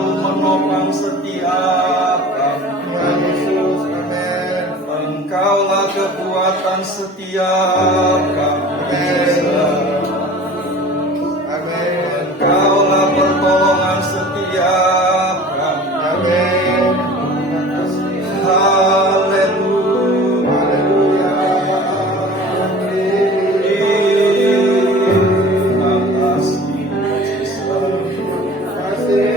selalu menopang setiap kami. Tuhan Yesus, amin. Engkaulah kekuatan setiap kami. Amin. Engkaulah pertolongan setiap kami. Amin. Terima kasih. Haleluya. Haleluya. Terima kasih. Terima kasih.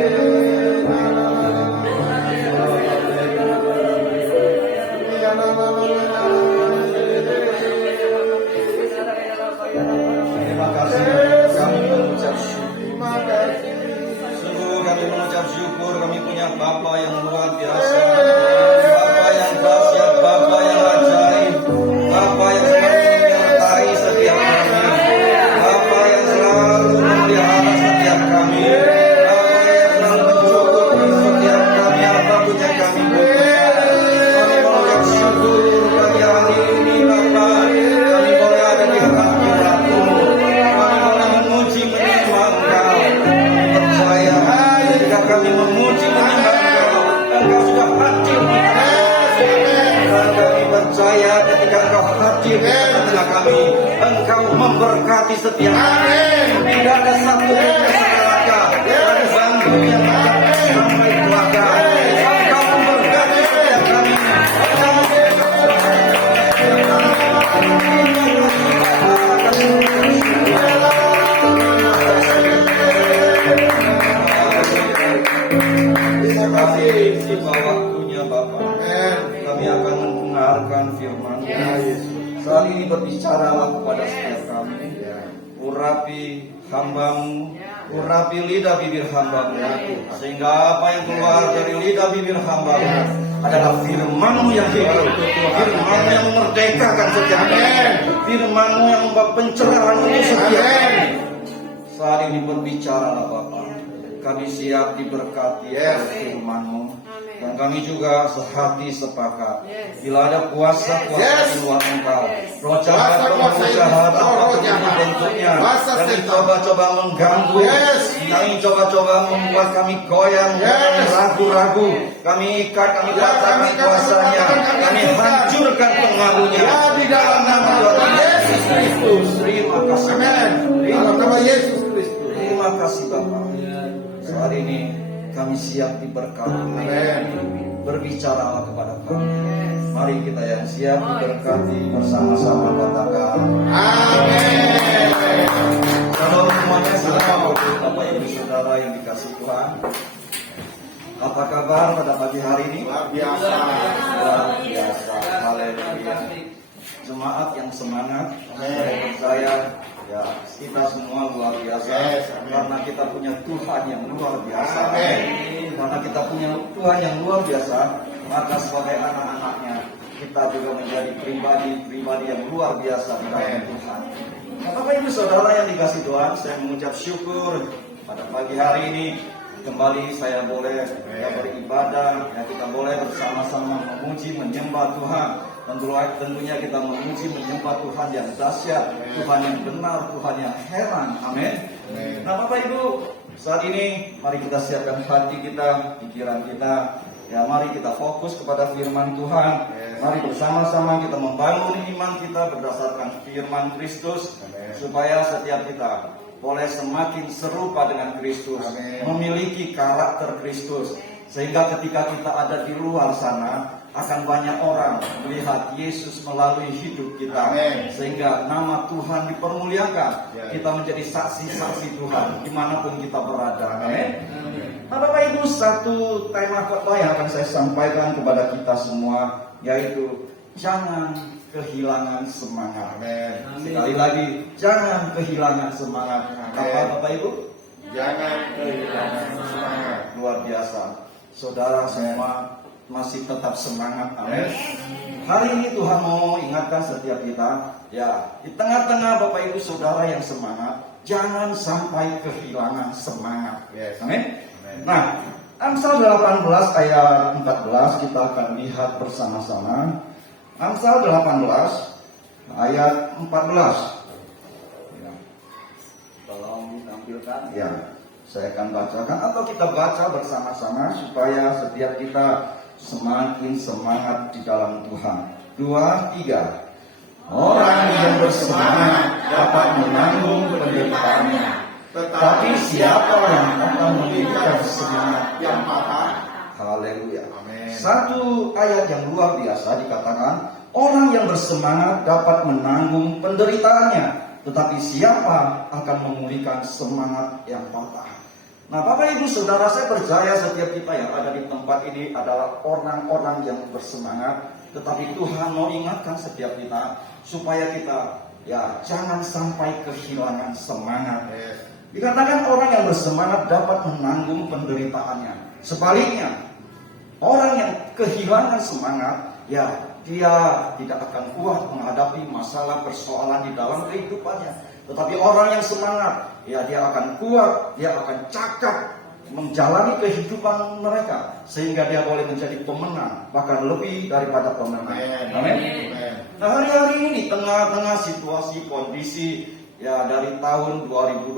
Terima kasih. Kami mengucap syukur. Terima kasih. Sungguh kami mengucap syukur, kami punya Bapa yang luar biasa, Bapa yang dahsyat, Bapa yang ajaib, Bapa yang selalu menyertai setiap kami, Bapa yang selalu memelihara setiap kami, Bapa yang selalu mencukupi setiap kami apapun yang kami butuhkan. Kami mengucap syukur pagi hari ini Bapa, kami boleh ada di hadirat-Mu, kami boleh memuji menyembah Engkau, percaya jika kami memuji menyembah Engkau, Engkau sudah hadir di dan kami percaya ketika Engkau hadir di tengah kami, Engkau memberkati setiap kami. Tidak ada satu pun kesaudara dari bangku yang mencapai sampai keluarga. Engkau memberkati setiap kami. Terima kasih bahwa waktunya Bapak. Kami akan mendengarkan firman. Saat ini berbicaralah kepada setiap kami. Urapi hamba-Mu, urapi lidah bibir hamba-Mu, sehingga apa yang keluar dari lidah bibir hamba-Mu adalah firman-Mu yang hidup, firman-Mu yang memerdekakan setiap kami, firman-Mu yang membawa pencerahan untuk setiap kami. Saat ini berbicaralah Bapak. Kami siap diberkati oleh firman-Mu. Dan kami juga sehati sepakat. Bila ada kuasa-kuasa di luar Engkau, roh jahat, apapun bentuknya, kami coba-coba mengganggu, kami coba-coba membuat kami goyang, kami ragu-ragu, kami ikat, kami katakan kuasanya, kami hancurkan pengaruhnya. Di dalam nama Tuhan Yesus Kristus. Terima kasih. Nama Yesus Kristus. Terima kasih Bapak. Saat ini kami siap diberkati. Berbicaralah kepada kami. Mari kita yang siap diberkati bersama-sama katakan Amin. Shalom semuanya, salam Bapak Ibu Saudara yang dikasih Tuhan. Apa kabar pada pagi hari ini? Luar biasa. Luar biasa. Haleluya. Jemaat yang semangat. Saya percaya ya kita semua luar biasa. Karena kita punya Tuhan yang luar biasa. Karena kita punya Tuhan yang luar biasa, maka sebagai anak-anaknya kita juga menjadi pribadi yang luar biasa di dalam Tuhan. Nah, Bapak Ibu Saudara yang dikasih Tuhan, saya mengucap syukur pada pagi hari ini kembali saya boleh beribadah, ya kita boleh bersama-sama memuji menyembah Tuhan. Dan tentunya kita memuji menyembah Tuhan yang dahsyat, Tuhan yang benar, Tuhan yang heran. Amin. Nah Bapak Ibu, saat ini mari kita siapkan hati kita, pikiran kita. Ya mari kita fokus kepada firman Tuhan. Mari bersama-sama kita membangun iman kita berdasarkan firman Kristus. Supaya setiap kita boleh semakin serupa dengan Kristus. Memiliki karakter Kristus. Sehingga ketika kita ada di luar sana, akan banyak orang melihat Yesus melalui hidup kita. Sehingga nama Tuhan dipermuliakan. Kita menjadi saksi-saksi Tuhan dimanapun kita berada. Amin. Nah Bapak Ibu, satu tema khotbah yang akan saya sampaikan kepada kita semua, yaitu jangan kehilangan semangat. Sekali lagi, jangan kehilangan semangat. Apa Bapak Ibu? Jangan kehilangan semangat. Luar biasa. Saudara semua masih tetap semangat. Amin. Hari ini Tuhan mau ingatkan setiap kita, ya, di tengah-tengah Bapak Ibu Saudara yang semangat, jangan sampai kehilangan semangat. Amin. Nah, Amsal 18 ayat 14 kita akan lihat bersama-sama. Amsal 18 ayat 14. Ya. Tolong ditampilkan. Ya. Saya akan bacakan atau kita baca bersama-sama supaya setiap kita semakin semangat di dalam Tuhan. 2, 3. Orang yang bersemangat dapat menanggung penderitaannya, tetapi siapa yang akan memberikan semangat yang patah? Haleluya. Amin. Satu ayat yang luar biasa dikatakan, orang yang bersemangat dapat menanggung penderitaannya, tetapi siapa akan memulihkan semangat yang patah? Nah, Bapak Ibu Saudara, saya percaya setiap kita yang ada di tempat ini adalah orang-orang yang bersemangat, tetapi Tuhan mau ingatkan setiap kita supaya kita jangan sampai kehilangan semangat. Dikatakan orang yang bersemangat dapat menanggung penderitaannya. Sebaliknya, orang yang kehilangan semangat, dia tidak akan kuat menghadapi masalah persoalan di dalam kehidupannya. Tetapi orang yang semangat, dia akan kuat, dia akan cakap menjalani kehidupan mereka sehingga dia boleh menjadi pemenang, bahkan lebih daripada pemenang. Amin. Nah, hari-hari ini di tengah-tengah situasi kondisi dari tahun 2020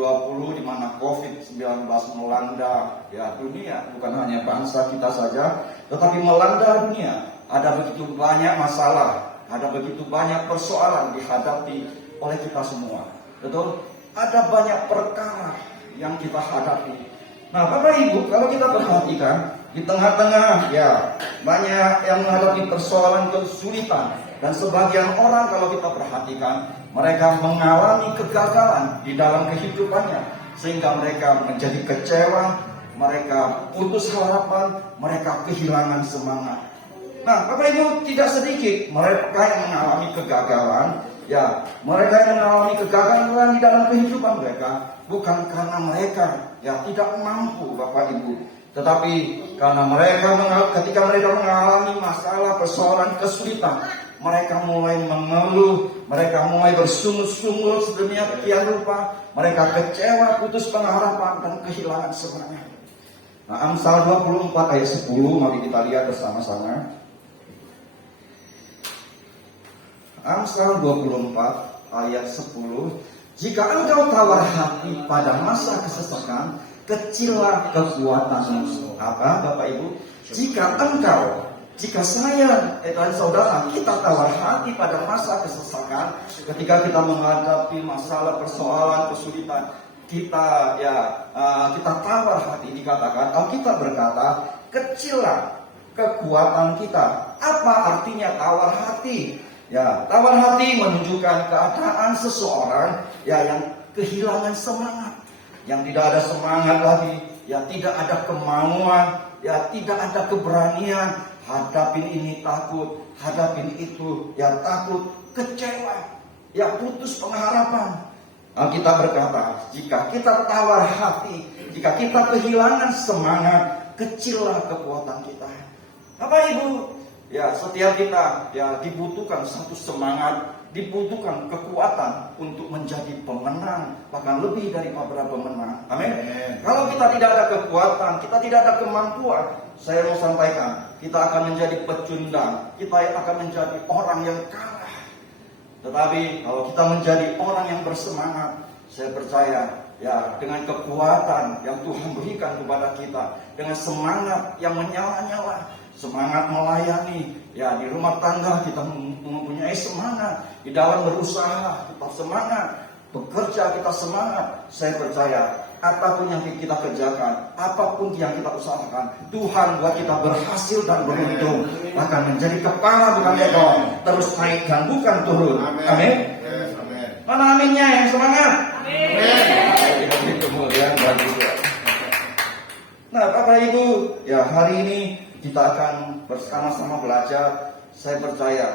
di mana COVID-19 melanda dunia, bukan hanya bangsa kita saja, tetapi melanda dunia. Ada begitu banyak masalah, ada begitu banyak persoalan dihadapi oleh kita semua. Betul? Ada banyak perkara yang kita hadapi. Nah, Bapak Ibu, kalau kita perhatikan di tengah-tengah banyak yang menghadapi persoalan kesulitan, dan sebagian orang kalau kita perhatikan mereka mengalami kegagalan di dalam kehidupannya sehingga mereka menjadi kecewa, mereka putus harapan, mereka kehilangan semangat. Nah, Bapak Ibu, tidak sedikit mereka yang mengalami kegagalan, mereka yang mengalami kegagalan di dalam kehidupan mereka bukan karena mereka tidak mampu, Bapak Ibu, tetapi karena ketika mereka mengalami masalah, persoalan, kesulitan, mereka mulai mengeluh, mereka mulai bersungut-sungut sedemikian rupa, mereka kecewa, putus pengharapan, dan kehilangan semangat. Nah, Amsal 24 ayat 10, mari kita lihat bersama-sama. Amsal 24 ayat 10. Jika engkau tawar hati pada masa kesesakan, kecillah kekuatanmu. Apa, Bapak Ibu? Jika saya dan saudara kita tawar hati pada masa kesesakan, ketika kita menghadapi masalah, persoalan, kesulitan, kita tawar hati, dikatakan Alkitab berkata, kecillah kekuatan kita. Apa artinya tawar hati? Tawar hati menunjukkan keadaan seseorang yang kehilangan semangat, yang tidak ada semangat lagi, tidak ada kemauan, tidak ada keberanian, hadapin ini takut, hadapin itu takut, kecewa, putus pengharapan. Alkitab berkata, jika kita tawar hati, jika kita kehilangan semangat, kecillah kekuatan kita. Bapak Ibu, setiap kita dibutuhkan satu semangat, dibutuhkan kekuatan untuk menjadi pemenang, bahkan lebih daripada pemenang. Amin. Kalau kita tidak ada kekuatan, kita tidak ada kemampuan, saya mau sampaikan, kita akan menjadi pecundang, kita akan menjadi orang yang kalah. Tetapi kalau kita menjadi orang yang bersemangat, saya percaya dengan kekuatan yang Tuhan berikan kepada kita, dengan semangat yang menyala-nyala, semangat melayani, di rumah tangga kita mempunyai semangat, di dalam berusaha kita semangat, bekerja kita semangat. Saya percaya apapun yang kita kerjakan, apapun yang kita usahakan, Tuhan buat kita berhasil dan beruntung, akan menjadi kepala bukan ekor, terus naik dan bukan turun. Amin. Mana aminnya yang semangat? Amin. Kemudian bagi dia. Nah, Bapak Ibu, hari ini kita akan bersama-sama belajar. Saya percaya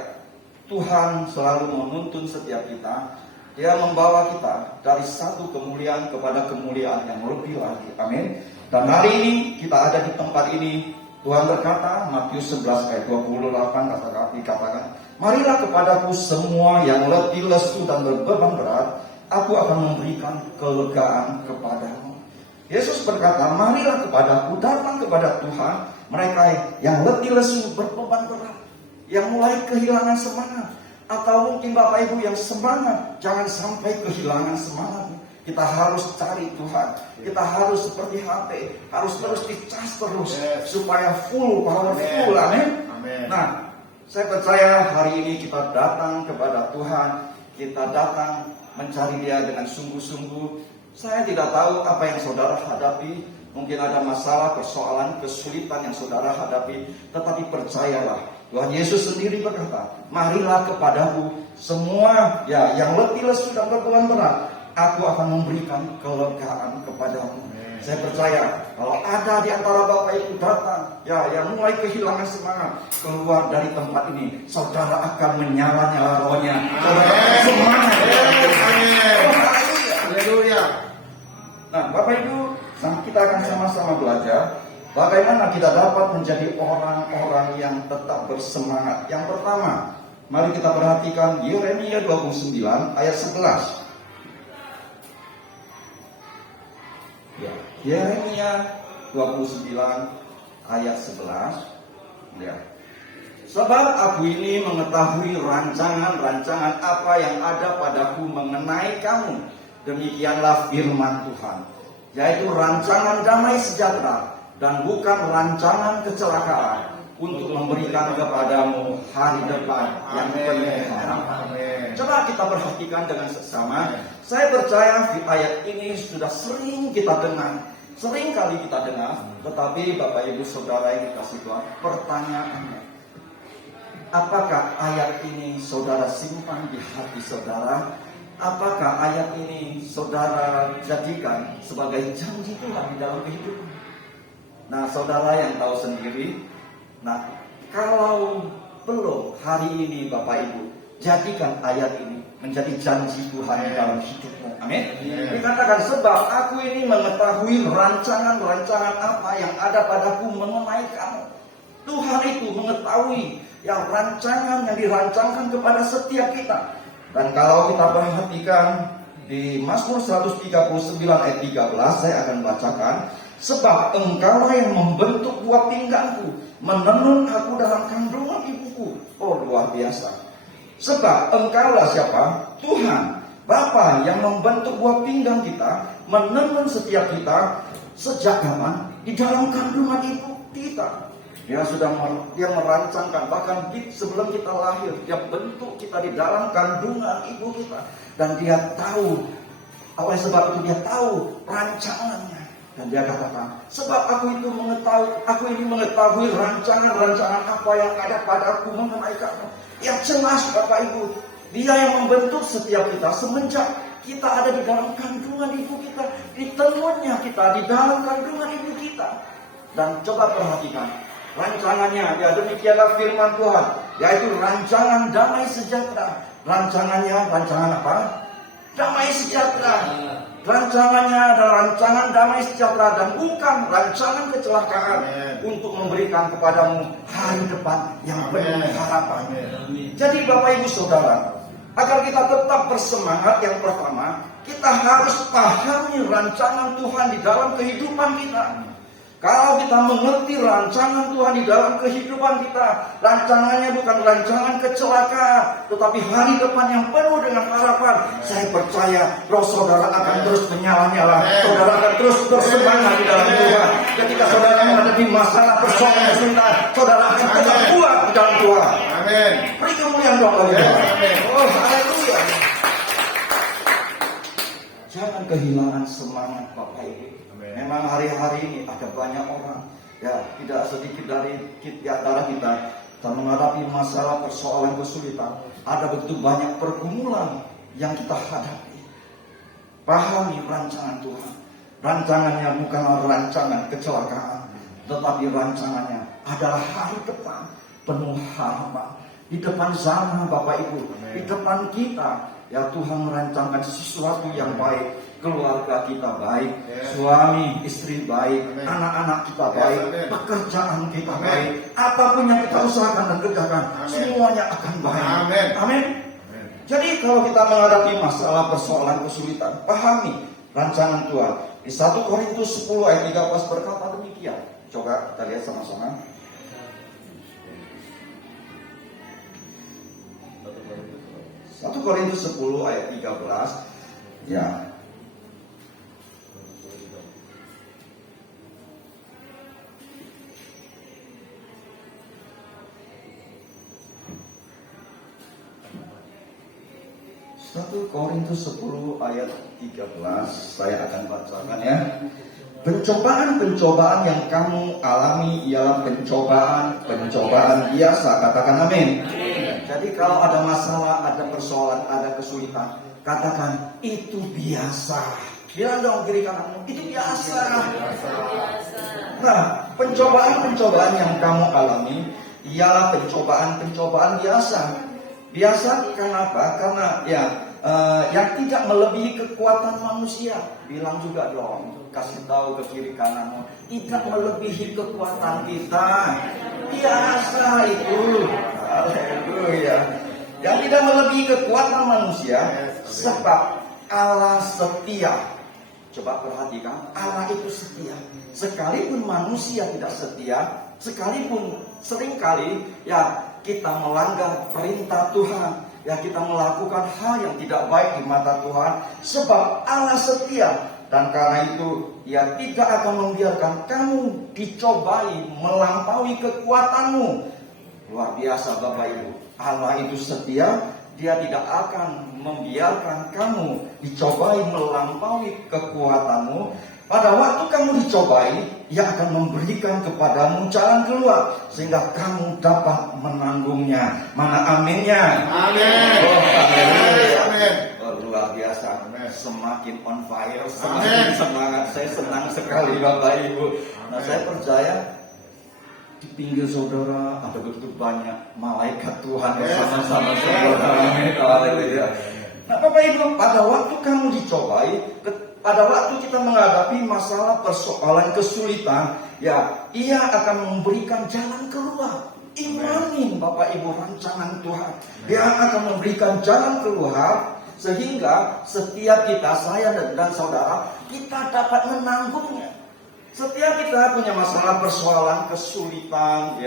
Tuhan selalu menuntun setiap kita. Dia membawa kita dari satu kemuliaan kepada kemuliaan yang lebih lagi. Amin. Dan hari ini kita ada di tempat ini. Tuhan berkata, Matius 11 ayat 28 dikatakan, marilah kepadaku semua yang letih, lesu dan berbeban berat, aku akan memberikan kelegaan kepadamu. Yesus berkata, marilah kepadaku, datang kepada Tuhan, mereka yang letih, lesu, berbeban berat, yang mulai kehilangan semangat. Atau mungkin Bapak Ibu yang semangat, jangan sampai kehilangan semangat. Kita harus cari Tuhan. Kita harus seperti HP, harus terus dicas terus supaya full, powerful. Amin. Nah, saya percaya hari ini kita datang kepada Tuhan, kita datang mencari Dia dengan sungguh-sungguh. Saya tidak tahu apa yang saudara hadapi, mungkin ada masalah, persoalan, kesulitan yang saudara hadapi, tetapi percayalah, Tuhan Yesus sendiri berkata, marilah kepadaku semua yang letih lesu dan berbeban berat, aku akan memberikan kelegaan kepadamu. Saya percaya kalau ada di antara Bapak Ibu datang, yang mulai kehilangan semangat, keluar dari tempat ini, saudara akan menyala-nyala rohnya. Saudara semangat. Haleluya. Nah, Bapak Ibu, kita akan sama-sama belajar bagaimana kita dapat menjadi orang-orang yang tetap bersemangat. Yang pertama, mari kita perhatikan Yeremia 29 ayat 11. Yeremia 29 ayat 11. Ya. Sebab aku ini mengetahui rancangan-rancangan apa yang ada padaku mengenai kamu. Demikianlah firman Tuhan, yaitu rancangan damai sejahtera dan bukan rancangan kecelakaan, untuk memberikan kepadamu hari depan yang penuh harapan. Coba kita perhatikan dengan seksama. Saya percaya di ayat ini sudah sering kita dengar, sering kali kita dengar, tetapi Bapak Ibu Saudara yang dikasih Tuhan, pertanyaannya, apakah ayat ini saudara simpan di hati saudara? Apakah ayat ini saudara jadikan sebagai janji Tuhan di dalam kehidupan? Nah, saudara yang tahu sendiri. Nah, kalau belum hari ini Bapak Ibu, jadikan ayat ini menjadi janji Tuhan di dalam hidupmu. Amin. Dikatakan, sebab aku ini mengetahui rancangan-rancangan apa yang ada padaku mengenai kamu. Tuhan itu mengetahui yang rancangan yang dirancangkan kepada setiap kita. Dan kalau kita perhatikan di Mazmur 139 ayat 13, saya akan bacakan. Sebab engkaulah yang membentuk buah pinggangku, menenun aku dalam kandungan ibuku. Oh, luar biasa. Sebab engkaulah siapa? Tuhan, Bapa yang membentuk buah pinggang kita, menenun setiap kita sejak zaman di dalam kandungan ibu kita. Dia merancangkan, bahkan sebelum kita lahir, dia bentuk kita di dalam kandungan ibu kita. Dan dia tahu, oleh sebab itu dia tahu rancangannya. Dan dia katakan, sebab aku ini mengetahui rancangan-rancangan apa yang ada padaku mengenai kamu. Yang jelas Bapak Ibu, dia yang membentuk setiap kita semenjak kita ada di dalam kandungan ibu kita, ditenunnya kita di dalam kandungan ibu kita. Dan coba perhatikan rancangannya, ya demikianlah firman Tuhan, yaitu rancangan damai sejahtera. Rancangannya, rancangan apa? Damai sejahtera. Rancangannya adalah rancangan damai sejahtera dan bukan rancangan kecelakaan. Untuk memberikan kepadamu hari depan yang penuh harapan. Jadi Bapak Ibu Saudara, agar kita tetap bersemangat, yang pertama, kita harus pahami rancangan Tuhan di dalam kehidupan kita. Kalau kita mengerti rancangan Tuhan di dalam kehidupan kita, rancangannya bukan rancangan kecelakaan, tetapi hari depan yang penuh dengan harapan. Saya percaya roh saudara akan terus menyala-nyala. Saudara akan terus bersemangat di dalam Tuhan. Ketika saudara menghadapi masalah persoalan kesulitan, saudara akan tetap kuat di dalam Tuhan. Amin. Beri kemuliaan doa bagi Tuhan. Oh, haleluya. Jangan kehilangan semangat Bapak Ibu. Memang hari-hari ini ada banyak orang, ya tidak sedikit dari antara kita menghadapi masalah, persoalan, kesulitan. Ada begitu banyak pergumulan yang kita hadapi. Pahami rancangan Tuhan. Rancangannya bukanlah rancangan kecelakaan, tetapi rancangannya adalah hari depan penuh harapan. Di depan sana Bapak Ibu, di depan kita, ya Tuhan merancangkan sesuatu yang baik. Keluarga kita baik, suami istri baik, anak-anak kita baik, pekerjaan kita baik, apapun yang kita usahakan dan kerjakan, semuanya akan baik. Amin. Jadi kalau kita menghadapi masalah, persoalan, kesulitan, pahami rancangan Tuhan. Di 1 Korintus 10 ayat 13 berkata demikian. Coba kita lihat sama-sama. 1 Korintus 10 ayat 13. Ya. 1 Korintus 10 ayat 13 saya akan bacakan ya. Pencobaan-pencobaan yang kamu alami ialah pencobaan biasa. Katakan amin. Jadi kalau ada masalah, ada persoalan, ada kesulitan, katakan itu biasa. Bilang dong kiri kananmu, itu biasa. Nah, pencobaan-pencobaan yang kamu alami ialah pencobaan biasa. Biasa kenapa? Karena yang tidak melebihi kekuatan manusia. Bilang juga dong, kasih tahu ke kiri kananmu, tidak melebihi kekuatan kita. Biasa itu. Haleluya. Yang tidak melebihi kekuatan manusia, sebab Allah setia. Coba perhatikan, Allah itu setia. Sekalipun manusia tidak setia, sekalipun seringkali kita melanggar perintah Tuhan, kita melakukan hal yang tidak baik di mata Tuhan, sebab Allah setia. Dan karena itu Dia tidak akan membiarkan kamu dicobai melampaui kekuatanmu. Luar biasa Bapak Ibu, Allah itu setia. Dia tidak akan membiarkan kamu dicobai melampaui kekuatanmu. Pada waktu kamu dicobai, Dia akan memberikan kepadamu jalan keluar sehingga kamu dapat menanggungnya. Mana aminnya? Amin. Oh, haleluya. Amin. Oh, luar biasa. Semakin on fire, semakin semangat. Saya senang sekali Bapak Ibu. Nah, saya percaya di pinggir saudara ada begitu banyak malaikat Tuhan bersama-sama saudara. Amin. Haleluya. Nah, Bapak Ibu, pada waktu kamu dicobai, pada waktu kita menghadapi masalah, persoalan, kesulitan, Ia akan memberikan jalan keluar. Imanin Bapak Ibu rancangan Tuhan. Dia akan memberikan jalan keluar sehingga setiap kita, saya dan saudara, kita dapat menanggungnya. Setiap kita punya masalah, persoalan, kesulitan,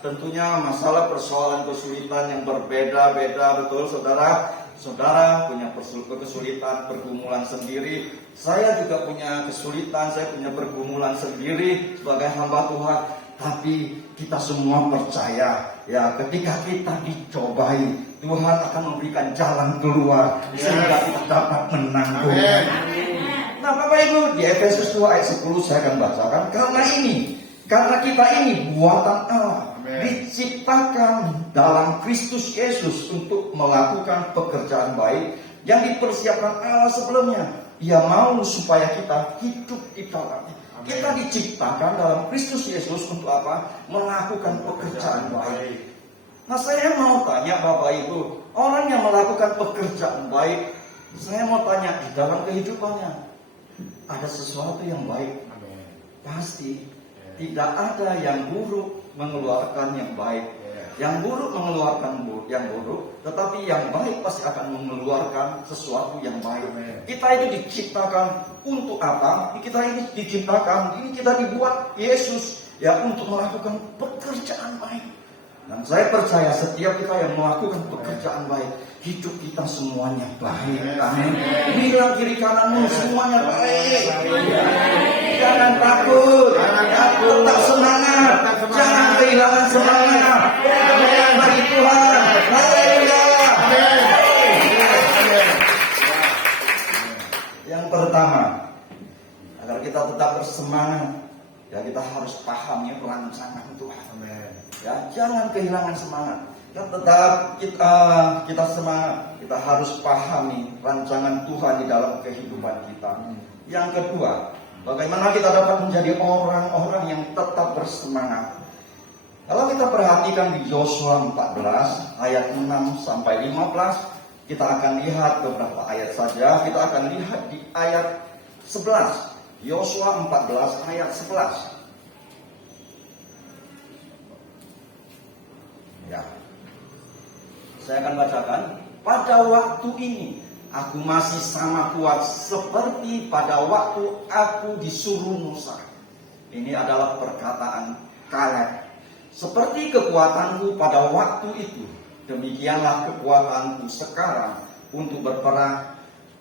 tentunya masalah, persoalan, kesulitan yang berbeda-beda, betul saudara. Saudara punya kesulitan, pergumulan sendiri. Saya juga punya kesulitan, saya punya pergumulan sendiri sebagai hamba Tuhan. Tapi kita semua percaya, ketika kita dicobai, Tuhan akan memberikan jalan keluar sehingga kita dapat menanggung. Nah Bapak Ibu, di Efesus 2 ayat 10 saya akan bacakan. Karena kita ini buatan Allah, diciptakan dalam Kristus Yesus untuk melakukan pekerjaan baik yang dipersiapkan Allah sebelumnya. Dia mau supaya kita hidup di dalamnya. Kita diciptakan dalam Kristus Yesus untuk apa? Melakukan pekerjaan baik. Nah saya mau tanya Bapak Ibu, orang yang melakukan pekerjaan baik, saya mau tanya di dalam kehidupannya ada sesuatu yang baik? Pasti. Tidak ada yang buruk mengeluarkan yang baik. Yang buruk mengeluarkan yang buruk, tetapi yang baik pasti akan mengeluarkan sesuatu yang baik. Kita itu diciptakan untuk apa? Kita ini diciptakan, ini kita dibuat Yesus untuk melakukan pekerjaan baik. Dan saya percaya setiap kita yang melakukan pekerjaan baik, hidup kita semuanya baik. Amin. Bilang kiri kananmu semuanya baik. Jangan takut, tetap semangat, jangan kehilangan semangat. Percaya bagi Tuhan. Haleluya. Yang pertama, agar kita tetap bersemangat, kita harus pahami rancangan Tuhan. Jangan kehilangan semangat. Tetap kita semangat. Kita harus pahami rancangan Tuhan di dalam kehidupan kita. Yang kedua, bagaimana kita dapat menjadi orang-orang yang tetap bersemangat? Kalau kita perhatikan di Yosua 14 ayat 6 sampai 15, kita akan lihat beberapa ayat saja. Kita akan lihat di ayat 11. Yosua 14 ayat 11. Saya akan bacakan. Pada waktu ini aku masih sama kuat seperti pada waktu aku disuruh Musa. Ini adalah perkataan Kaleb. Seperti kekuatanku pada waktu itu, demikianlah kekuatanku sekarang untuk berperang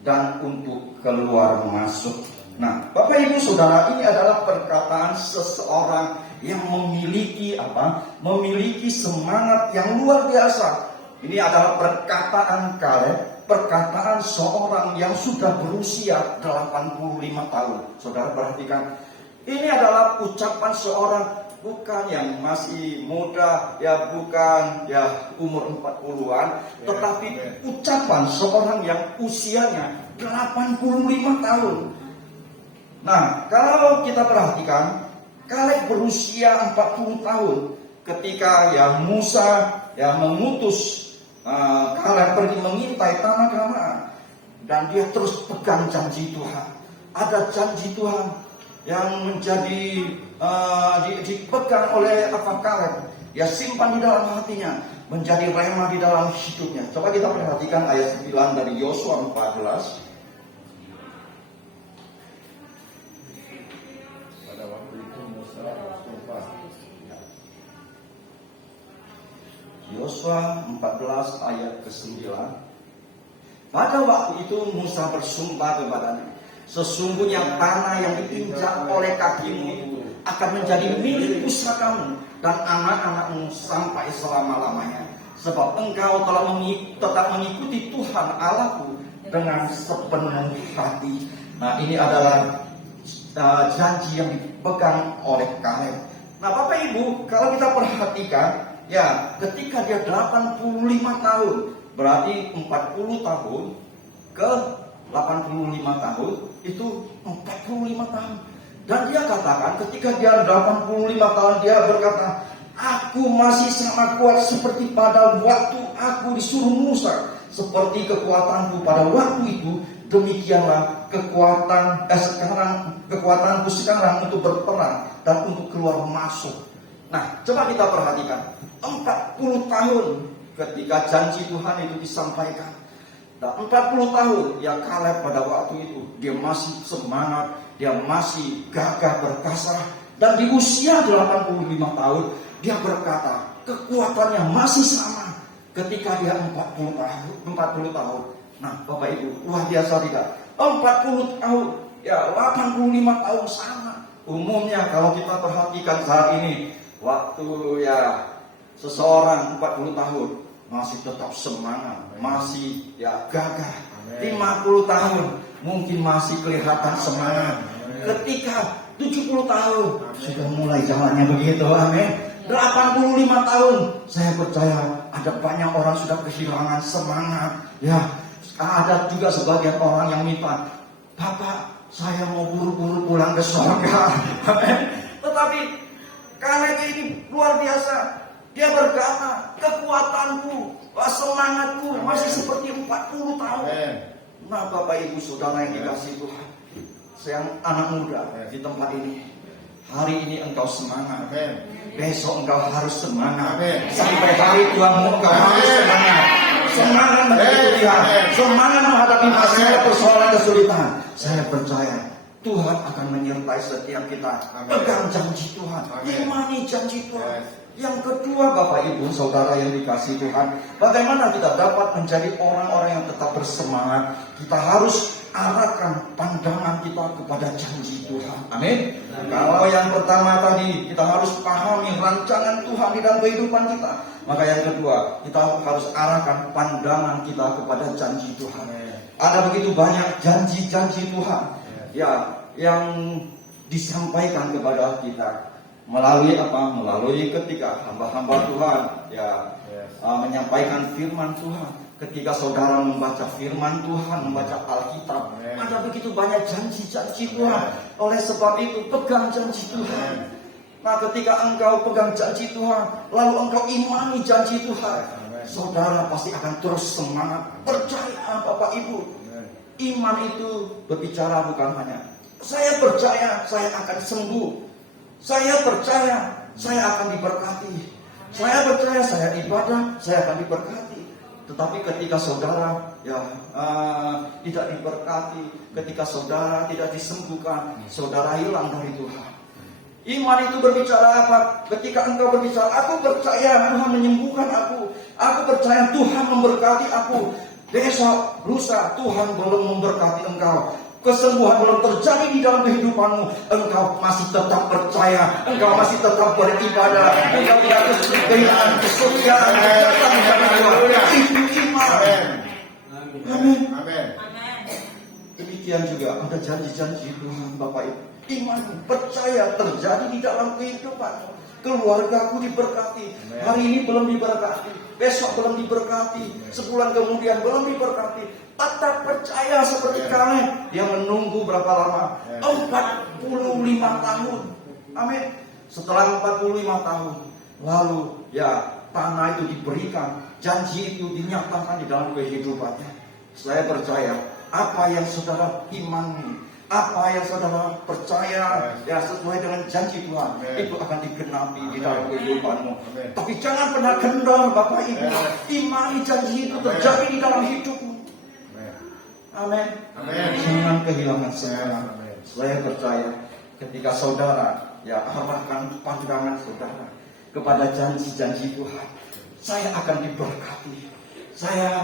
dan untuk keluar masuk. Nah, Bapak Ibu Saudara, ini adalah perkataan seseorang yang memiliki Memiliki semangat yang luar biasa. Ini adalah perkataan Kaleb perkataan seorang yang sudah berusia 85 tahun. Saudara perhatikan, ini adalah ucapan seorang bukan yang masih muda, ya bukan ya umur 40-an, tetapi ucapan seorang yang usianya 85 tahun. Nah, kalau kita perhatikan, Kaleb berusia 40 tahun ketika ya Musa ya mengutus Kaleb pergi mengintai tanah Kanaan, dan dia terus pegang janji Tuhan. Ada janji Tuhan yang menjadi dipegang oleh Kaleb, ya simpan di dalam hatinya, menjadi rema di dalam hidupnya. Coba kita perhatikan ayat 9 dari Yosua 14. Pada waktu itu Musa bersumpah. Yosua 14 ayat ke-9. Pada waktu itu Musa bersumpah kepadanya, sesungguhnya tanah yang diinjak oleh kakimu itu akan menjadi milik pusakamu dan anak-anakmu sampai selama-lamanya. Sebab engkau telah tetap mengikuti Tuhan Allahku dengan sepenuh hati. Nah, ini adalah janji yang dipegang oleh Kaleb. Nah, Bapak Ibu, kalau kita perhatikan, ya ketika dia 85 tahun, berarti 40 tahun ke 85 tahun itu 45 tahun. Dan dia katakan ketika dia 85 tahun, dia berkata, aku masih sangat kuat seperti pada waktu aku disuruh Musa. Seperti kekuatanku pada waktu itu, demikianlah kekuatanku sekarang untuk berperang dan untuk keluar masuk. Nah, coba kita perhatikan, 40 tahun ketika janji Tuhan itu disampaikan. Nah, 40 tahun ya Kaleb pada waktu itu dia masih semangat, dia masih gagah perkasa, dan di usia 85 tahun dia berkata kekuatannya masih sama ketika dia 40 tahun. Nah, Bapak Ibu, luar biasa tidak? 40 tahun, ya 85 tahun sama. Umumnya kalau kita perhatikan saat ini, waktu ya seseorang 40 tahun masih tetap semangat, masih ya gagah. 50 tahun mungkin masih kelihatan semangat. Ketika 70 tahun sudah mulai jalannya begitu, amin. 85 tahun, saya percaya ada banyak orang sudah kehilangan semangat. Ya, ada juga sebagian orang yang minta, Bapak, saya mau buru-buru pulang ke surga. Tetapi Kaleb ini luar biasa. Dia berkata, kekuatanku, semangatku masih seperti 40 tahun. Nah, Bapak Ibu Saudara yang dikasihi Tuhan, sayang anak muda di tempat ini, hari ini engkau semangat, besok engkau harus semangat, sampai hari tuamu engkau harus semangat. Semangat mengikuti Tuhan, semangat menghadapi masalah persoalan kesulitan. Saya percaya Tuhan akan menyertai setiap kita. Pegang janji Tuhan, imani janji Tuhan. Yang kedua, Bapak Ibu Saudara yang dikasihi Tuhan, bagaimana kita dapat menjadi orang-orang yang tetap bersemangat? Kita harus arahkan pandangan kita kepada janji Tuhan. Amin. Kalau yang pertama tadi, kita harus pahami rancangan Tuhan di dalam kehidupan kita. Maka yang kedua, kita harus arahkan pandangan kita kepada janji Tuhan. Ada begitu banyak janji-janji Tuhan ya yang disampaikan kepada kita. Melalui apa? Melalui ketika hamba-hamba Tuhan ya menyampaikan firman Tuhan. Ketika saudara membaca firman Tuhan, membaca Alkitab, ada begitu banyak janji-janji Tuhan. Oleh sebab itu, pegang janji Tuhan. Nah, ketika engkau pegang janji Tuhan, lalu engkau imani janji Tuhan, saudara pasti akan terus semangat. Percaya, Bapak Ibu, iman itu berbicara bukan hanya saya percaya saya akan sembuh, saya percaya saya akan diberkati, saya percaya saya ibadah, saya akan diberkati. Tetapi ketika saudara tidak diberkati, ketika saudara tidak disembuhkan, saudara hilang dari Tuhan. Iman itu berbicara apa? Ketika engkau berbicara, aku percaya Tuhan menyembuhkan aku percaya Tuhan memberkati aku. Besok, lusa Tuhan belum memberkati engkau, kesembuhan belum terjadi di dalam kehidupanmu, engkau masih tetap percaya, engkau masih tetap beribadah, engkau tidak kehilangan kesucian datang dari Tuhan. Itu iman. Amin. Amin. Demikian juga ada janji-janji Tuhan Bapak Ibu. Iman, percaya terjadi di dalam kehidupan. Keluargaku diberkati. Hari ini belum diberkati. Besok belum diberkati. Sebulan kemudian belum diberkati. Tetap percaya seperti Kaleb. Dia menunggu berapa lama? 45 tahun. Amin. Setelah 45 tahun. Lalu tanah itu diberikan. Janji itu dinyatakan di dalam kehidupannya. Saya percaya apa yang saudara imani, apa yang saudara percaya sesuai dengan janji Tuhan, itu akan digenapi di dalam kehidupanmu. Tapi jangan pernah kendor Bapak Ibu. Imani janji itu terjadi di dalam hidupmu. Amin. Jangan kehilangan semangat. Saya percaya ketika saudara arahkan pandangan saudara kepada janji-janji Tuhan, saya akan diberkati.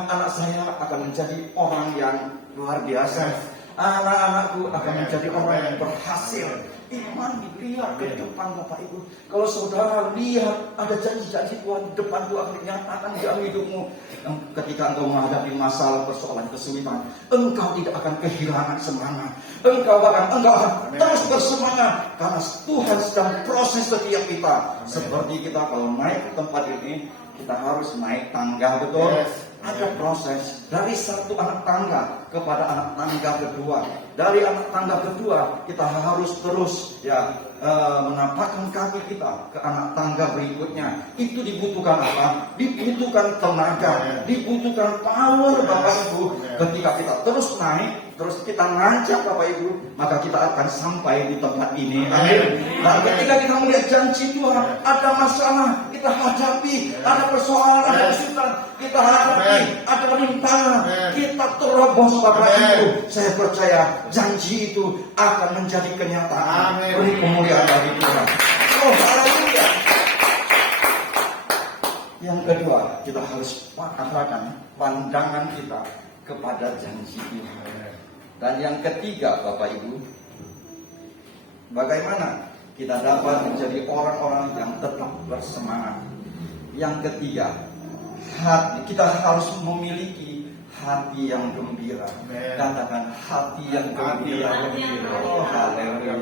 Anak saya akan menjadi orang yang luar biasa. Anak-anakku akan menjadi orang yang berhasil. Iman, lihat ke depan Bapak Ibu. Kalau saudara lihat ada janji-janji Tuhan di depan Tuhan dinyatakan di dalam hidupmu. Ketika engkau menghadapi masalah, persoalan, kesulitan, engkau tidak akan kehilangan semangat. Engkau akan terus bersemangat. Karena Tuhan sedang proses setiap kita. Seperti kita kalau naik ke tempat ini, kita harus naik tangga, betul? Ada proses dari satu anak tangga kepada anak tangga kedua. Dari anak tangga kedua kita harus terus menampakkan kaki kita ke anak tangga berikutnya. Itu dibutuhkan apa? Dibutuhkan tenaga, dibutuhkan power Bapak Ibu. Ketika kita terus naik, terus kita ngajak Bapak Ibu, maka kita akan sampai di tempat ini. Amin. Nah, ketika kita melihat janji Tuhan, ada masalah kita hadapi, ada persoalan, ada kesulitan kita hadapi, ada rintangan, kita terobos Bapak Ibu. Saya percaya janji itu akan menjadi kenyataan. Beri kemuliaan bagi Tuhan. Oh, haleluya. Yang kedua, kita harus arahkan pandangan kita kepada janji Tuhan. Dan yang ketiga, Bapak Ibu, bagaimana kita dapat menjadi orang-orang yang tetap bersemangat. Yang ketiga, kita harus memiliki hati yang gembira. Katakan hati yang gembira. Oh, haleluya.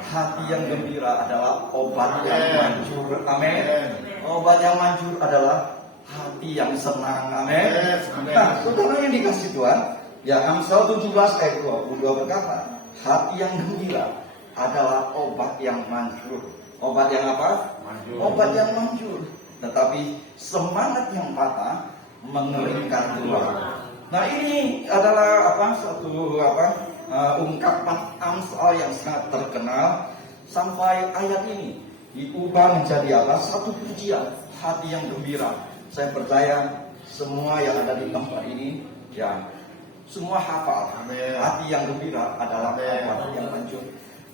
Hati yang gembira adalah obat yang manjur. Amin. Obat yang manjur adalah hati yang senang. Amin. Nah, saudara yang dikasih Tuhan, Amsal 17 ayat 22 berkata, hati yang gembira adalah obat yang manjur. Obat yang apa? Manjur. Obat yang manjur. Tetapi semangat yang patah mengeringkan tulang. Nah, ini adalah ungkapan Amsal yang sangat terkenal. Sampai ayat ini diubah menjadi satu pujian, hati yang gembira. Saya percaya semua yang ada di tempat ini semua hafal. Hati yang gembira adalah obat yang manjur.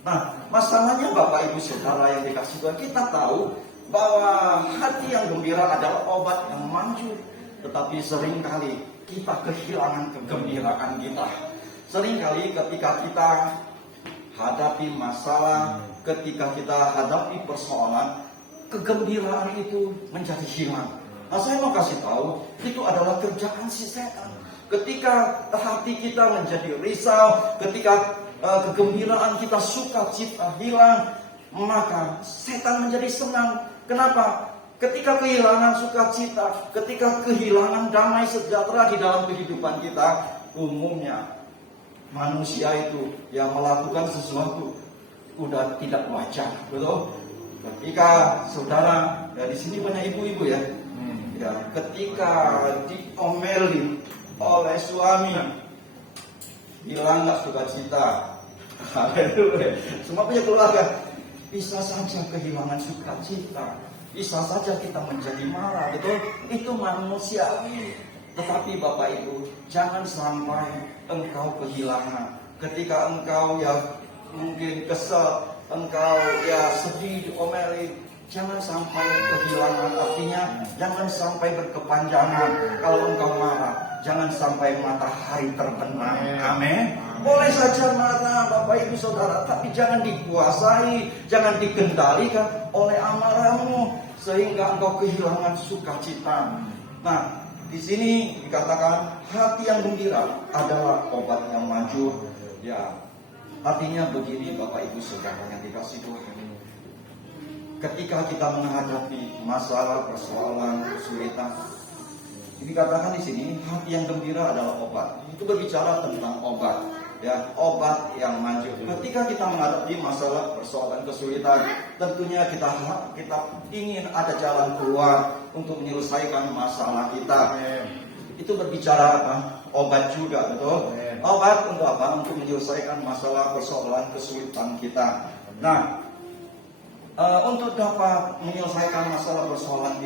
Nah, masalahnya Bapak Ibu Saudara yang dikasih Tuhan, kita tahu bahwa hati yang gembira adalah obat yang manjur. Tetapi seringkali kita kehilangan kegembiraan kita. Seringkali ketika kita hadapi masalah, ketika kita hadapi persoalan, kegembiraan itu menjadi hilang. Nah, saya mau kasih tahu, itu adalah kerjaan si setan. Ketika hati kita menjadi risau, ketika kegembiraan kita, sukacita hilang, maka setan menjadi senang. Kenapa? Ketika kehilangan sukacita, ketika kehilangan damai sejahtera di dalam kehidupan kita, umumnya manusia itu yang melakukan sesuatu udah tidak wajar, betul? Ketika saudara, di sini banyak ibu-ibu ya, ketika diomeli oleh suami, hilang nggak sukacita. Haleluya. Semua punya keluarga. Bisa saja kehilangan sukacita, bisa saja kita menjadi marah, betul? Itu manusiawi. Tetapi Bapak Ibu, jangan sampai engkau kehilangan. Ketika engkau mungkin kesel, engkau sedih diomeli, jangan sampai kehilangan. Artinya jangan sampai berkepanjangan. Kalau engkau marah, jangan sampai matahari terbenam. Amin. Boleh saja marah Bapak Ibu Saudara, tapi jangan dikuasai, jangan dikendalikan oleh amarahmu sehingga engkau kehilangan sukacita. Nah, di sini dikatakan hati yang gembira adalah obat yang manjur. Ya, artinya begini Bapak Ibu Saudara yang dikasih Tuhan. Ketika kita menghadapi masalah, persoalan, kesulitan, ini dikatakan di sini hati yang gembira adalah obat. Itu berbicara tentang obat. Ya, obat yang manjur. Ketika kita menghadapi masalah, persoalan, kesulitan, tentunya kita ingin ada jalan keluar untuk menyelesaikan masalah kita. Itu berbicara apa? Obat juga, betul? Obat untuk apa? Untuk menyelesaikan masalah, persoalan, kesulitan kita. Nah, untuk dapat menyelesaikan masalah persoalan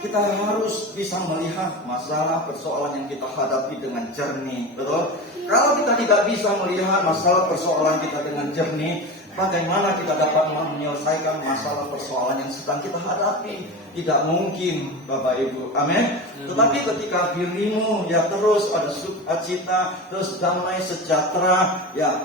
kita harus bisa melihat masalah persoalan yang kita hadapi dengan jernih, betul? Kalau kita tidak bisa melihat masalah persoalan kita dengan jernih, bagaimana kita dapat menyelesaikan masalah persoalan yang sedang kita hadapi? Tidak mungkin, Bapak Ibu. Amin. Tetapi ketika dirimu ya terus ada sukacita, terus damai sejahtera, ya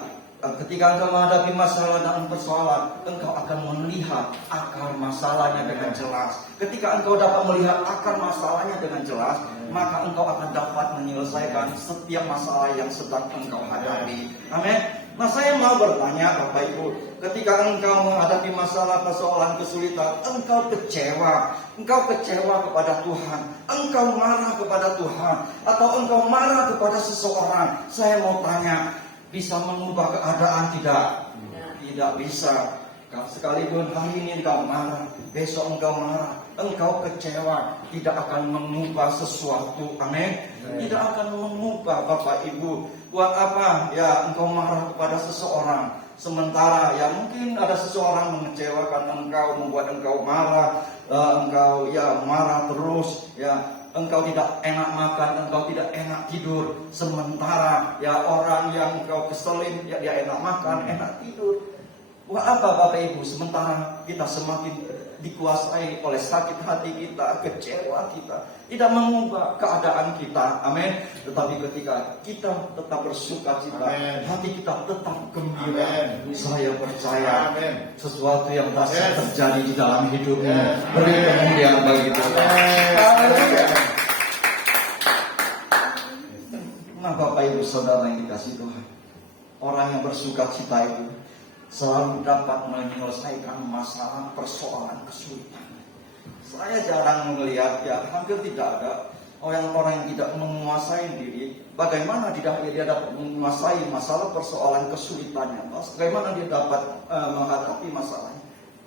ketika engkau menghadapi masalah dan persoalan, engkau akan melihat akar masalahnya dengan jelas. Ketika engkau dapat melihat akar masalahnya dengan jelas, maka engkau akan dapat menyelesaikan setiap masalah yang sedang engkau hadapi. Amin. Nah, saya mau bertanya Bapak Ibu, ketika engkau menghadapi masalah, persoalan, kesulitan, engkau kecewa kepada Tuhan, engkau marah kepada Tuhan, atau engkau marah kepada seseorang, saya mau tanya, bisa mengubah keadaan tidak? Tidak bisa. Sekalipun hari ini engkau marah, besok engkau marah, engkau kecewa, tidak akan mengubah sesuatu. Amin. Tidak akan mengubah Bapak Ibu. Buat apa? Ya, engkau marah kepada seseorang, sementara ya mungkin ada seseorang mengecewakan engkau, membuat engkau marah, engkau ya marah terus, ya engkau tidak enak makan, engkau tidak enak tidur. Sementara ya orang yang engkau keselin, ya dia enak makan, enak tidur. Buat apa Bapak Ibu? Sementara kita semakin dikuasai oleh sakit hati kita, kecewa kita, tidak mengubah keadaan kita. Amin. Tetapi ketika kita tetap bersukacita, hati kita tetap gembira, saya percaya sesuatu yang dahsyat terjadi di dalam hidupmu. Beri kemuliaan bagi Tuhan. Haleluya. Nah, Bapak Ibu Saudara yang dikasih Tuhan, orang yang bersukacita itu selalu dapat menyelesaikan masalah, persoalan, kesulitan. Saya jarang melihat, ya hampir tidak ada orang-orang yang tidak menguasai diri. Bagaimana dia dapat menguasai masalah, persoalan, kesulitannya? Bagaimana dia dapat menghadapi masalahnya?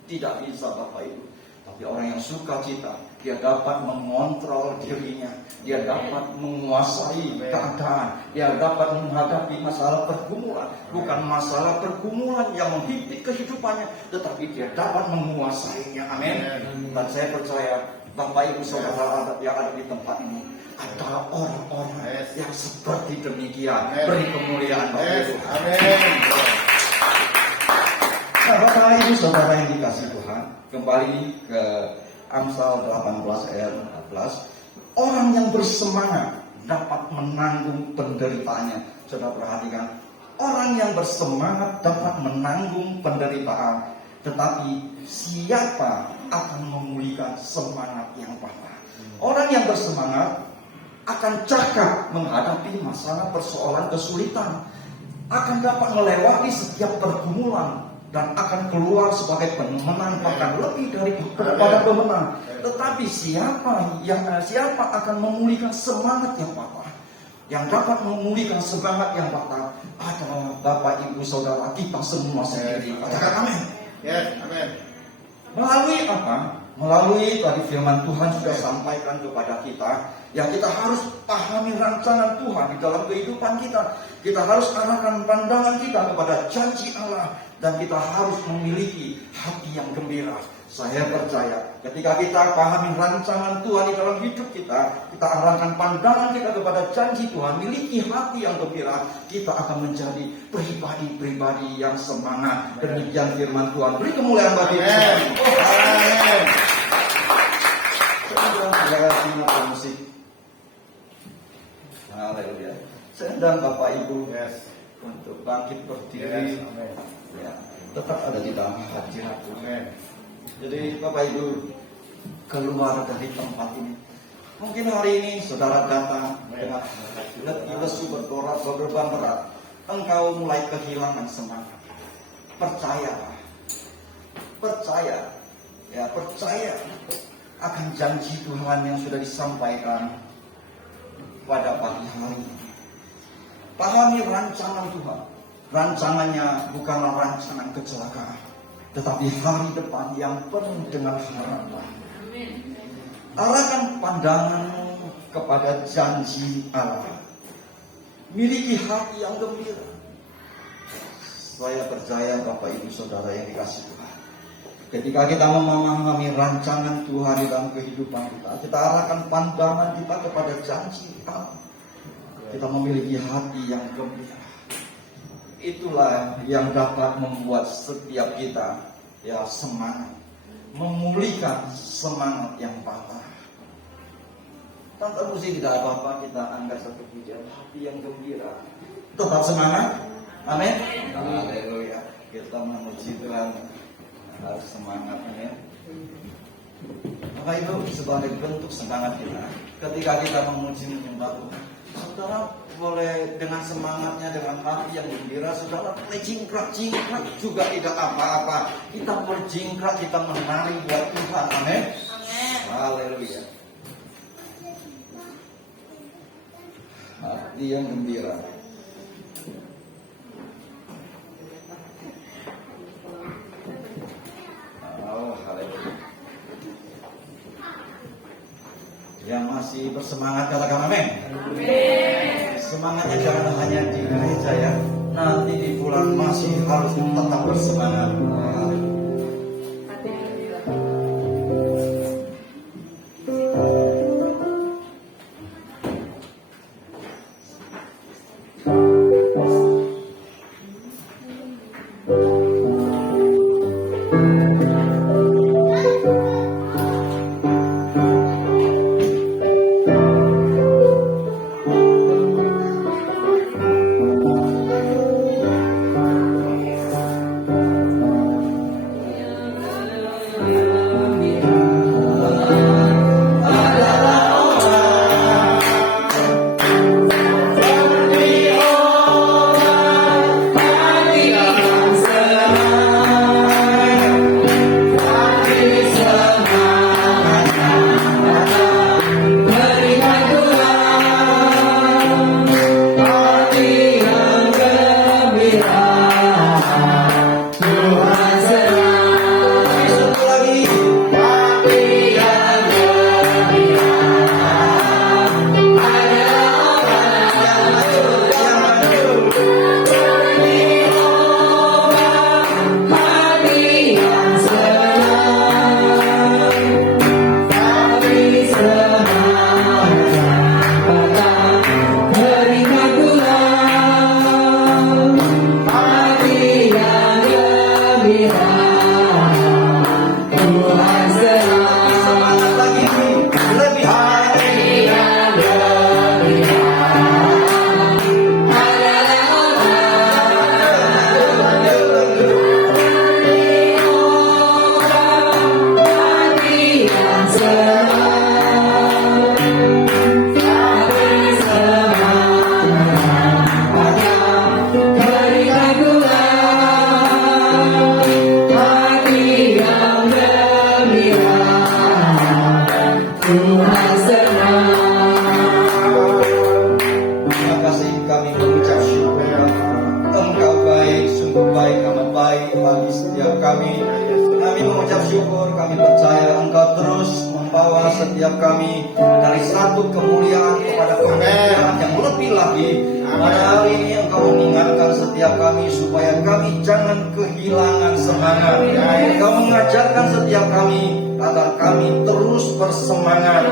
Tidak bisa Bapak Ibu. Tapi orang yang sukacita, dia dapat mengontrol dirinya, dia dapat menguasai keadaan, dia dapat menghadapi masalah pergumulan, bukan masalah pergumulan yang menghimpit kehidupannya, tetapi dia dapat menguasainya. Amin. Dan saya percaya Bapak Ibu Saudara yang ada di tempat ini adalah orang-orang yang seperti demikian. Beri kemuliaan Bapak Ibu. Amin. Nah, Bapak Ibu Saudara yang dikasih Tuhan, kembali ke Amsal 18 ayat 14. Orang yang bersemangat dapat menanggung penderitaannya. Saudara perhatikan, orang yang bersemangat dapat menanggung penderitaan, tetapi siapa akan memulihkan semangat yang patah? Orang yang bersemangat akan cakap menghadapi masalah, persoalan, kesulitan, akan dapat melewati setiap pergumulan, dan akan keluar sebagai pemenang, bahkan lebih daripada pemenang. Tetapi siapa akan memulihkan semangat yang patah? Yang dapat memulihkan semangat yang patah adalah Bapak Ibu Saudara kita semua sendiri. Katakan amin. Yes, amin. Melalui apa? Melalui tadi firman Tuhan sudah sampaikan kepada kita, ya kita harus pahami rancangan Tuhan di dalam kehidupan kita. Kita harus arahkan pandangan kita kepada janji Allah, dan kita harus memiliki hati yang gembira. Saya percaya ketika kita pahami rancangan Tuhan di dalam hidup kita, kita arahkan pandangan kita kepada janji Tuhan, miliki hati yang gembira, kita akan menjadi pribadi-pribadi yang semangat. Demikian firman Tuhan. Beri kemuliaan bagi Tuhan. Amin. Saya simak musik. Haleluya. Sedang Bapak Ibu untuk bangkit berdiri, ya, tetap ada di dalam hadirat Tuhan. Jadi Bapak Ibu keluar dari tempat ini, Mungkin hari ini saudara datang dengan letih lesu beban berat. Engkau mulai kehilangan semangat. Percayalah. Percaya akan janji Tuhan yang sudah disampaikan pada pagi hari. Pahami rancangan Tuhan. Rancangannya bukanlah rancangan kecelakaan, tetapi hari depan yang penuh dengan harapan. Arahkan pandanganmu kepada janji Allah. Miliki hati yang gembira. Saya percaya Bapak Ibu Saudara yang dikasihi Tuhan, ketika kita memahami rancangan Tuhan di dalam kehidupan kita, kita arahkan pandangan kita kepada janji Allah. Kita memiliki hati yang gembira. Itulah yang dapat membuat setiap kita semangat, memulihkan semangat yang patah. Tanpa musik tidak apa-apa, kita angkat satu pujian, hati yang gembira, tetap semangat. Amin. Haleluya. Kita memuji Tuhan, harus semangat. Amin. Maka itu sebagai bentuk semangat kita. Ketika kita memuji menyembah Tuhan, saudara boleh dengan semangatnya, dengan hati yang gembira, saudara boleh jingkrak-jingkrak juga tidak apa-apa. Kita berjingkrak, kita menari buat Tuhan. Amin. Haleluya. Hati yang gembira. Oh, haleluya. Yang masih bersemangat katakan amin. Semangatnya jangan hanya di gereja ya. Nanti di bulan masih harus tetap bersemangat. Setiap kami dari satu kemuliaan kepada kemuliaan yang lebih lagi. Pada hari ini Engkau mengingatkan setiap kami supaya kami jangan kehilangan semangat. Engkau mengajarkan setiap kami agar kami terus bersemangat.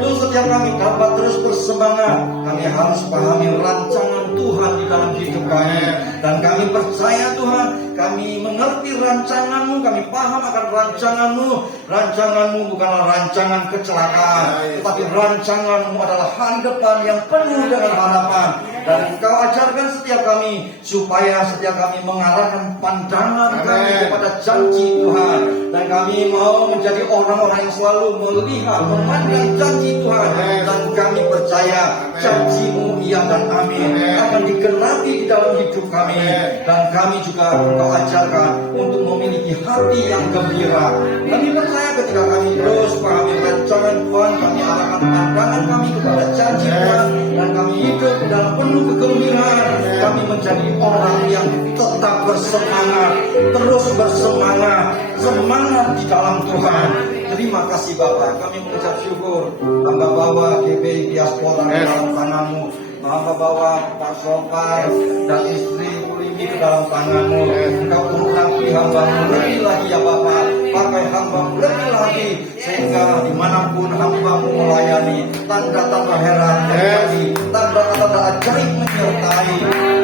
Untuk setiap kami dapat terus bersemangat, kami harus pahami rancangan Tuhan di dalam hidup kami. Dan kami percaya Tuhan, Kami mengerti rancangan-Mu, kami paham akan rancangan-Mu. Rancangan-Mu bukanlah rancangan kecelakaan, tetapi rancangan-Mu adalah hari depan yang penuh dengan harapan. Dan Engkau ajarkan setiap kami, supaya setiap kami mengarahkan pandangan kami kepada janji Tuhan. Dan kami mau menjadi orang-orang yang selalu melihat, memandang janji Tuhan. Dan kami percaya janji-Mu iya dan amin akan digenapi di dalam hidup kami. Dan kami juga Engkau ajarkan untuk memiliki hati yang gembira. Kami percaya ketika kami terus pahami rancangan Tuhan, kami arahkan pandangan kami kepada janji Tuhan, dan kami hidup dalam penuh kegembiraan. Kami menjadi orang yang tetap bersemangat, terus bersemangat, semangat di dalam Tuhan. Terima kasih Bapak, kami mengucap syukur. Hamba bawa GBI Diaspora di dalam tangan-Mu. Hamba bawa Pak Sopar dan istri Ulimi ke dalam tangan-Mu. Engkau urapi hamba-Mu lebih lagi ya Bapak. Pakai hamba-Mu lebih lagi, sehingga dimanapun hamba-Mu melayani, tanda-tanda heran terjadi, tanda-tanda ajaib menyertai.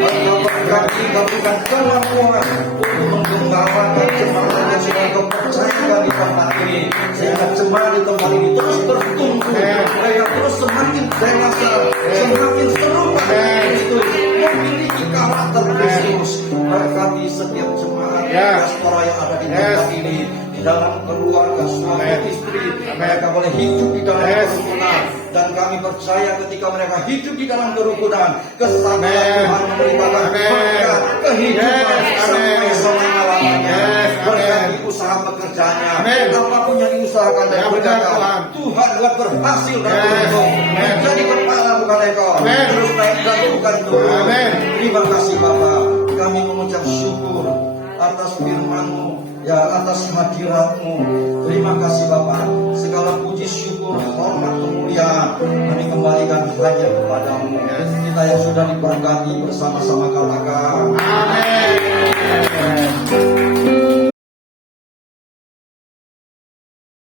Engkau berkati kabulkan kemampuan untuk menggembalakan jemaat yang sudah Engkau percayakan di tempat ini, sehingga jemaat di tempat ini terus bertumbuh, mereka terus semakin dewasa, semakin serupa Kristus, memiliki karakter Kristus. Berkati setiap jemaat diaspora yang ada di tempat ini, di dalam keluarga suami istri, mereka boleh hidup di dalam kerukunan. Dan kami percaya ketika mereka hidup di dalam kerukunan, kesabaran Tuhan memberitakan berkat kehidupan sampai selama-lamanya. Berkati usaha pekerjaannya, apapun yang diusahakan dan kerjakan, Tuhan telah berhasil dan beruntung. Menjadi kepala bukan ekor, terus naik dan bukan turun. Terima kasih Bapak, kami mengucap syukur atas firman-Mu, ya atas hadirat-Mu. Terima kasih Bapak, segala puji syukur, hormat, kemuliaan kami kembalikan hanya kepada-Mu. Kita yang sudah diberkati bersama-sama katakan amin.